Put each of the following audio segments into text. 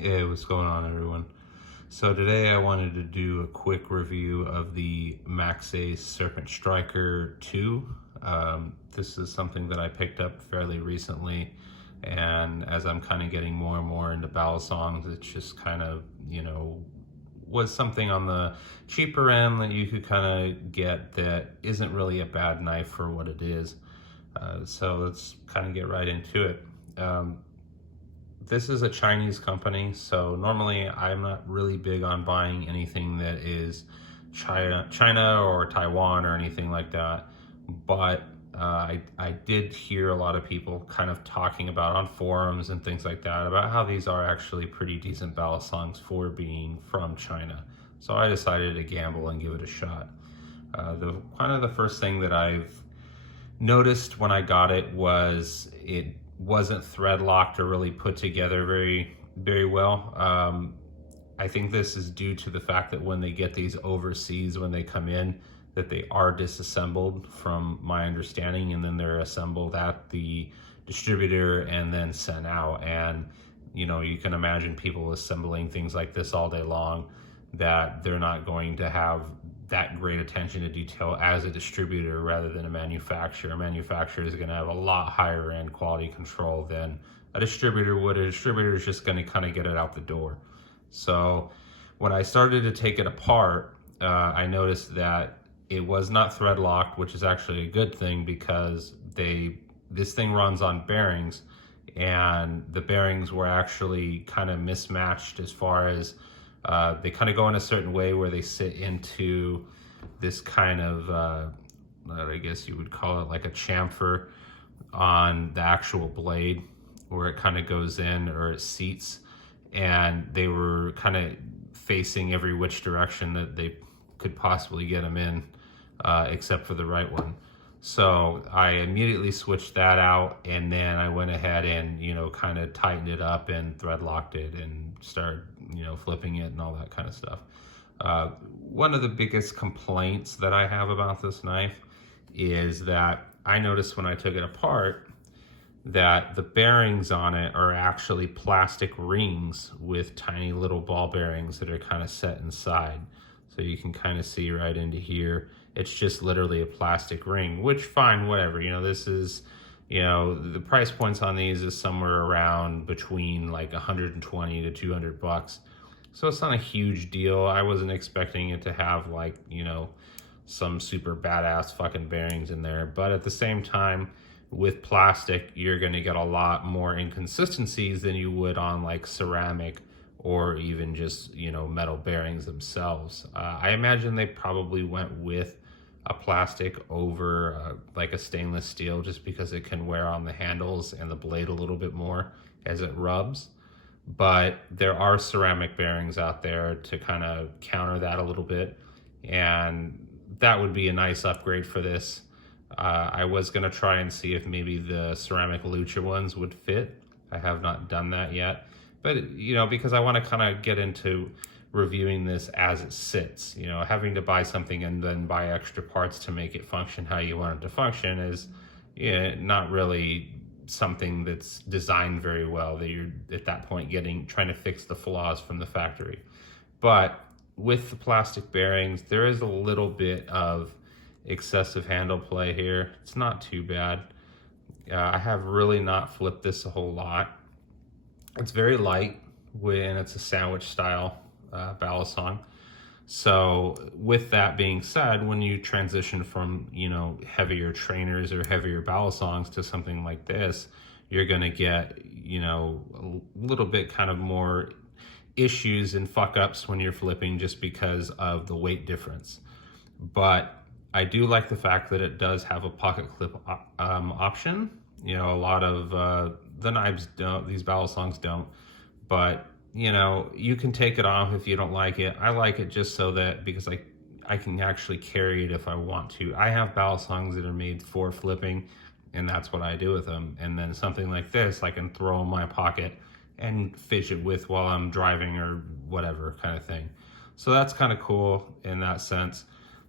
Hey, what's going on, everyone? So today I wanted to do a quick review of the Maxace Serpent Striker 2. This is something that I picked up fairly recently, and as I'm kind of getting more and more into Balisongs, it's just kind of, was something on the cheaper end that you could kind of get that isn't really a bad knife for what it is. So let's kind of get right into it. This is a Chinese company, so normally I'm not really big on buying anything that is China or Taiwan or anything like that. But I did hear a lot of people kind of talking about on forums and things like that about how these are actually pretty decent Balisongs for being from China. So I decided to gamble and give it a shot. The first thing that I've noticed when I got it was it wasn't thread locked or really put together very well. I think this is due to the fact that when they get these overseas, when they come in, that they are disassembled from my understanding, and then they're assembled at the distributor and then sent out. And you can imagine people assembling things like this all day long, that they're not going to have that great attention to detail as a distributor rather than a manufacturer. A manufacturer is going to have a lot higher end quality control than a distributor would. A distributor is just going to kind of get it out the door. So when I started to take it apart, I noticed that it was not thread locked, which is actually a good thing because this thing runs on bearings, and the bearings were actually kind of mismatched as far as they kind of go in a certain way where they sit into this kind of, I guess you would call it like a chamfer on the actual blade, where it kind of goes in or it seats, and they were kind of facing every which direction that they could possibly get them in, except for the right one. So I immediately switched that out, and then I went ahead and kind of tightened it up and thread locked it and started flipping it and all that kind of stuff. One of the biggest complaints that I have about this knife is that I noticed when I took it apart that the bearings on it are actually plastic rings with tiny little ball bearings that are kind of set inside. So you can kind of see right into here. It's just literally a plastic ring, which fine, whatever. This is, the price points on these is somewhere around between like 120 to 200 bucks. So it's not a huge deal. I wasn't expecting it to have like, some super badass fucking bearings in there. But at the same time, with plastic, you're going to get a lot more inconsistencies than you would on like ceramic or even just, metal bearings themselves. I imagine they probably went with a plastic over like a stainless steel, just because it can wear on the handles and the blade a little bit more as it rubs. But there are ceramic bearings out there to kind of counter that a little bit, and that would be a nice upgrade for this. I was going to try and see if maybe the ceramic Lucha ones would fit. I have not done that yet, but because I want to kind of get into reviewing this as it sits. Having to buy something and then buy extra parts to make it function how you want it to function is not really something that's designed very well, that you're at that point trying to fix the flaws from the factory. But with the plastic bearings, there is a little bit of excessive handle play here. It's not too bad. I have really not flipped this a whole lot. It's very light when it's a sandwich style Balisong. So with that being said, when you transition from heavier trainers or heavier Balisongs to something like this, you're going to get a little bit kind of more issues and fuck ups when you're flipping, just because of the weight difference. But I do like the fact that it does have a pocket clip option. A lot of the knives don't, these Balisongs don't, but you can take it off if you don't like it. I like it just so that, because I can actually carry it if I want to. I have Balisongs that are made for flipping, and that's what I do with them. And then something like this, I can throw in my pocket and fidget with while I'm driving or whatever kind of thing. So that's kind of cool in that sense.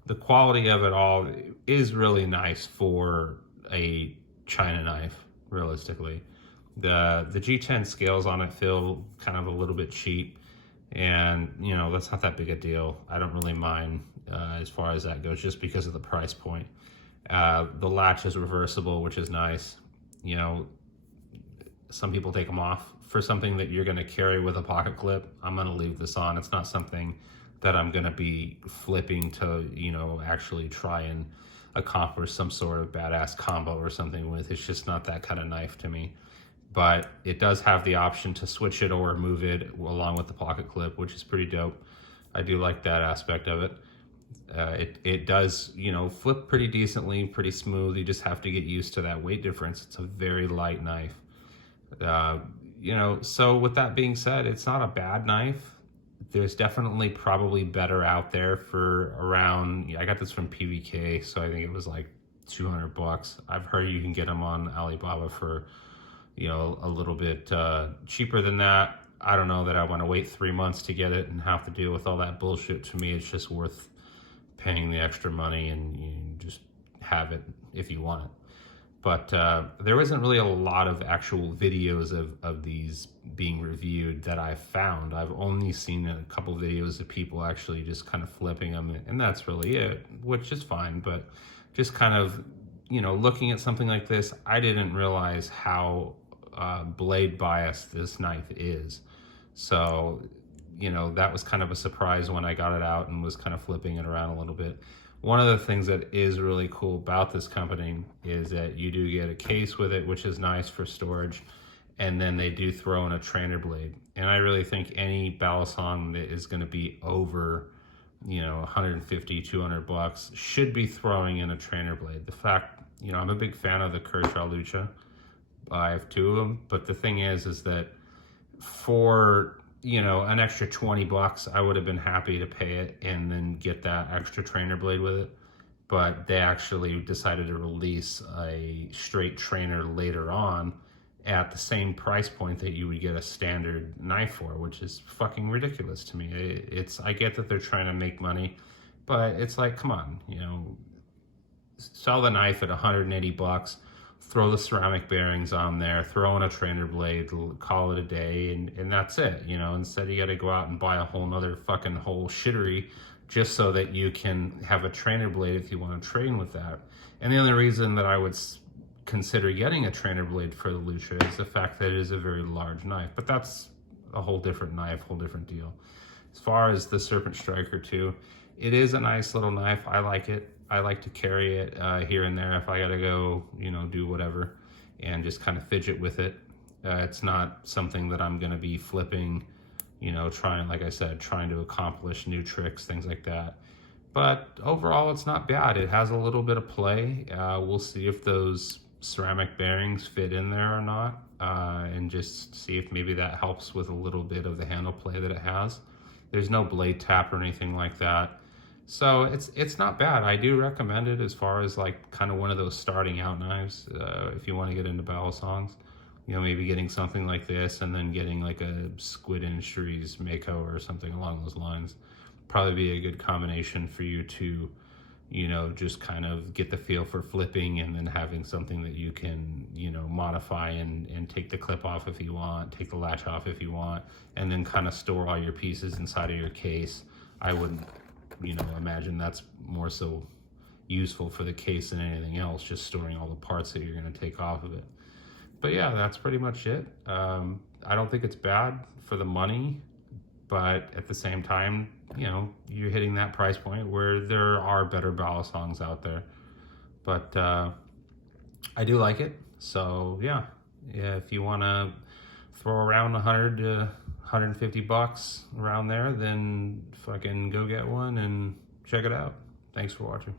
The quality of it all is really nice for a China knife, realistically. The G10 scales on it feel kind of a little bit cheap, and you know, that's not that big a deal. I don't really mind as far as that goes, just because of the price point. The latch is reversible, which is nice. You know, some people take them off. For something that you're going to carry with a pocket clip, I'm going to leave this on. It's not something that I'm going to be flipping to, you know, actually try and accomplish some sort of badass combo or something with. It's just not that kind of knife to me. But it does have the option to switch it or move it along with the pocket clip, which is pretty dope. I do like that aspect of it. It does, you know, flip pretty decently, pretty smooth. You just have to get used to that weight difference. It's a very light knife. You know, so with that being said, it's not a bad knife. There's definitely probably better out there for around, I got this from PVK, so I think it was like 200 bucks. I've heard you can get them on Alibaba for, you know, a little bit cheaper than that. I don't know that I want to wait 3 months to get it and have to deal with all that bullshit. To me, it's just worth paying the extra money, and you just have it if you want it. But there isn't really a lot of actual videos of these being reviewed that I've found. I've only seen a couple videos of people actually just kind of flipping them, and that's really it, which is fine. But just kind of, you know, looking at something like this, I didn't realize how blade biased this knife is. So, you know, that was kind of a surprise when I got it out and was kind of flipping it around a little bit. One of the things that is really cool about this company is that you do get a case with it, which is nice for storage. And then they do throw in a trainer blade. And I really think any Balisong that is going to be over, you know, 150, 200 bucks should be throwing in a trainer blade. The fact, you know, I'm a big fan of the Kershaw Lucha. I have 2 of them. But the thing is that for, you know, an extra 20 bucks, I would have been happy to pay it and then get that extra trainer blade with it. But they actually decided to release a straight trainer later on at the same price point that you would get a standard knife for, which is fucking ridiculous to me. I get that they're trying to make money, but it's like, come on, you know, sell the knife at 180 bucks. Throw the ceramic bearings on there, throw in a trainer blade, call it a day, and that's it. You know, instead you got to go out and buy a whole nother fucking whole shittery just so that you can have a trainer blade if you want to train with that. And the only reason that I would consider getting a trainer blade for the Lucha is the fact that it is a very large knife, but that's a whole different knife, whole different deal. As far as the Serpent Striker too, it is a nice little knife. I like it. I like to carry it here and there if I gotta go, you know, do whatever, and just kind of fidget with it. It's not something that I'm gonna be flipping, you know, like I said, trying to accomplish new tricks, things like that. But overall, it's not bad. It has a little bit of play. We'll see if those ceramic bearings fit in there or not, and just see if maybe that helps with a little bit of the handle play that it has. There's no blade tap or anything like that. So it's not bad. I do recommend it as far as like kind of one of those starting out knives. If you want to get into Balisongs, you know, maybe getting something like this and then getting like a Squid Industries Mako or something along those lines. Probably be a good combination for you to, you know, just kind of get the feel for flipping, and then having something that you can, you know, modify and take the clip off if you want, take the latch off if you want, and then kind of store all your pieces inside of your case. I wouldn't, you know, imagine that's more so useful for the case than anything else, just storing all the parts that you're going to take off of it. But yeah, that's pretty much it. I don't think it's bad for the money, but at the same time, you know, you're hitting that price point where there are better Balisongs out there. But I do like it. So yeah, if you want to throw around 100 to 150 bucks around there, then fucking go get one and check it out. Thanks for watching.